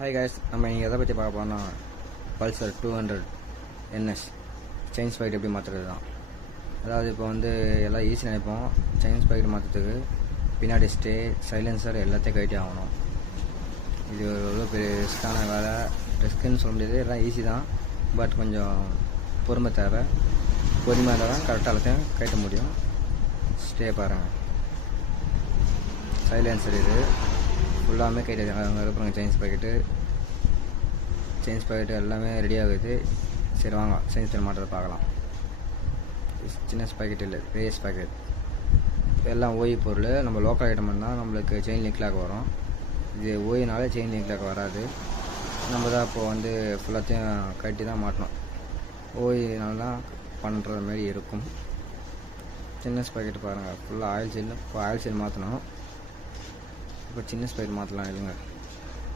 Hi guys, நம்ம இங்கே எதை பற்றி பார்க்க போகிறோம்னா பல்சர் 200 NS செயின் ஸ்பாக்கெட் எப்படி மாற்றுறது தான். அதாவது இப்போ வந்து எல்லாம் ஈஸி நினைப்போம். செயின் ஸ்பாக்கெட் மாற்றுறதுக்கு பின்னாடி ஸ்டே சைலன்சர் எல்லாத்தையும் கழட்டி ஆகணும். இது எவ்வளோ பெரிய ரிஸ்க்கான வேலை. ரிஸ்க்குன்னு சொல்ல முடியாது, எல்லாம் ஈஸி தான். பட் கொஞ்சம் பொறுமை தேவை. பொறுமையாக தான் கரெக்டாக எல்லாத்தையும் கட்ட முடியும். ஸ்டே பாருங்கள், சைலன்சர் இது ஃபுல்லாமே கைட்டு அங்கே இருப்பாங்க. செயின் ஸ்பாக்கெட்டு எல்லாமே ரெடி ஆகுது. சரி வாங்க செயின் மாட்டுறதை பார்க்கலாம். சின்ன ஸ்பாக்கெட் இல்லை, பெரிய ஸ்பாக்கெட். எல்லாம் ஓய் பொருள். நம்ம லோக்கல் ஐட்டம் தான் நம்மளுக்கு செயின் லிங்க் லாக் வரும். இது ஓயினால செயின் லிங்க் லாக் வராது. நம்ம தான் இப்போது வந்து ஃபுல்லாத்தையும் கட்டி தான் மாட்டணும். ஓயினால தான் பண்ணுற மாதிரி இருக்கும். சின்ன ஸ்பாக்கெட் பாருங்கள், ஃபுல்லாக ஆயில் சீல். இப்போ ஆயில் சீல் மாற்றணும். இப்போ சின்ன ஸ்பாக்கெட் மாற்றலாம் இல்லைங்க.